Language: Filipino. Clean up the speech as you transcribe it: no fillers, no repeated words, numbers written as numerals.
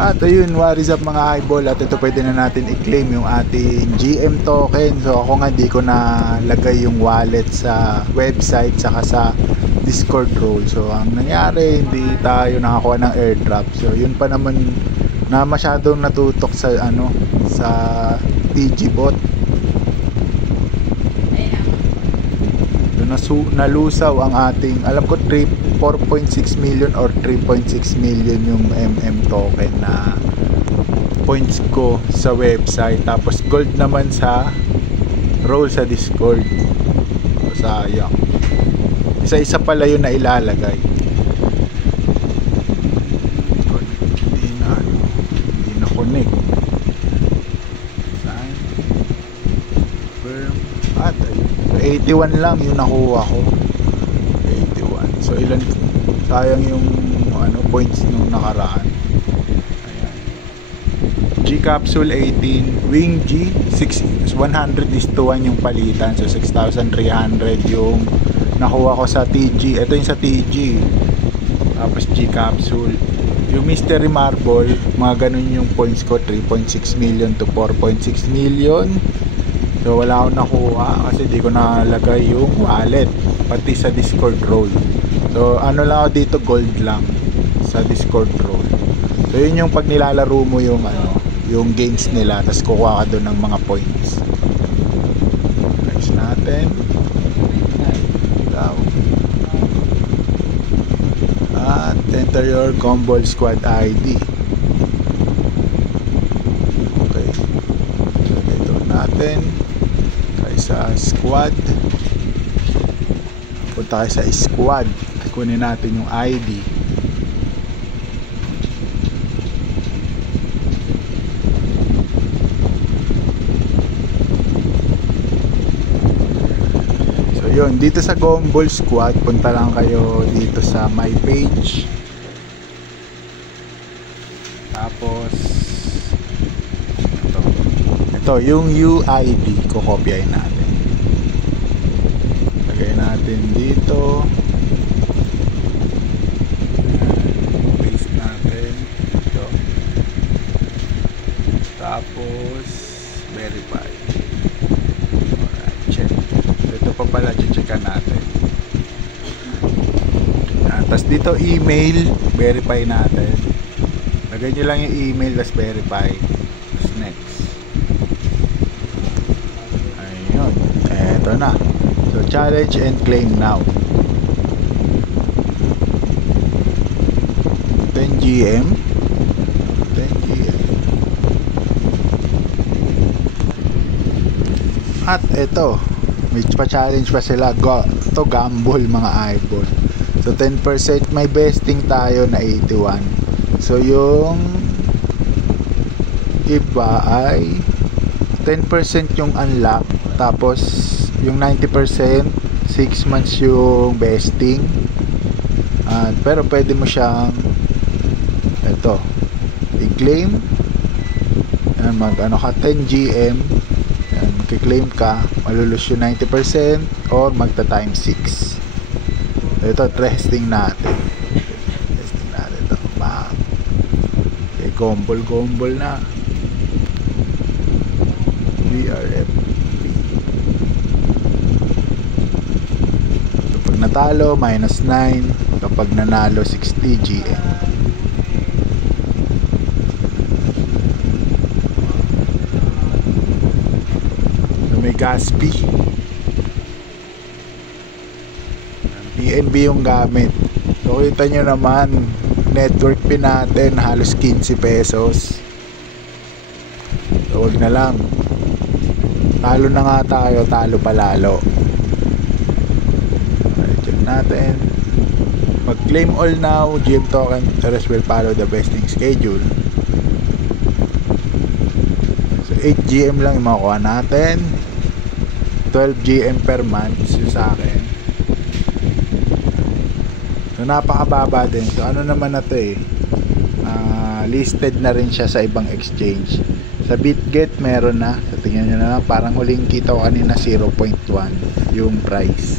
At ayun, what is up mga eyeball, at ito pwede na natin i-claim yung ating GM token. So ako nga di ko na lagay yung wallet sa website saka sa Discord role. So ang nangyari, hindi tayo nakakuha ng airdrop. So yun pa naman na masyadong natutok sa sa TG bot. So nalusaw ang ating, alam ko 4.6 million or 3.6 million yung MM token na points ko sa website, tapos gold naman sa role sa Discord. So sayang, isa-isa pala yun na ilalagay. Hindi na connect. At 81 lang yung nakuha ko. 81. So ilan, sayang yung points nung nakaraan. Ayan. G capsule 18, wing G 100:1 yung palitan. So 6,300 yung nakuha ko sa TG. Ito yung sa TG. Tapos G capsule. Yung mystery marble, mga ganun yung points ko, 3.6 million to 4.6 million. So wala akong nakuha kasi di ko nalagay yung wallet pati sa Discord role. So lang ako dito, gold lang sa Discord role. So yun yung pag nilalaro mo yung yung games nila, tapos kukuha ka doon ng mga points. Next natin. At enter your Gumball Squad ID. Okay. So ito natin sa squad, punta kayo sa squad, kunin natin yung ID. So yun, dito sa Gumball Squad, punta lang kayo dito sa my page, tapos ito yung UID, kukopyahin natin, lagay natin dito, paste natin ito, tapos verify. Alright, check. So ito pa pala, checkan natin. Tapos dito email, verify natin, lagay nyo lang yung email, tapos verify, tapos next. Ito na. So challenge and claim now. 10 GM. At ito, may pa-challenge pa sila. Ito gamble mga eyeball. So 10% may besting tayo na 81. So yung iba ay 10% yung unlock, tapos yung 90% 6 months yung vesting. Pero pwede mo siyang ito i-claim. Mag ka 10 GM, magki-claim ka, malulus yung 90% or magta times 6. Ito testing natin ito. Okay, gombol na BRF. Natalo minus 9, kapag nanalo 60 GM. So may gas fee, PNB yung gamit. So kita nyo naman, network fee natin halos 15 pesos. So wag na lang, talo na nga tayo, talo palalo. Natin mag-claim all now, GM token, the rest will follow the vesting schedule. So 8 GM lang yung makuha natin, 12 GM per month yung sa akin. So napakababa din. So naman na to listed na rin siya sa ibang exchange. Sa BitGet meron na. So tingnan nyo na lang, parang huling kita ko kanina 0.1 yung price.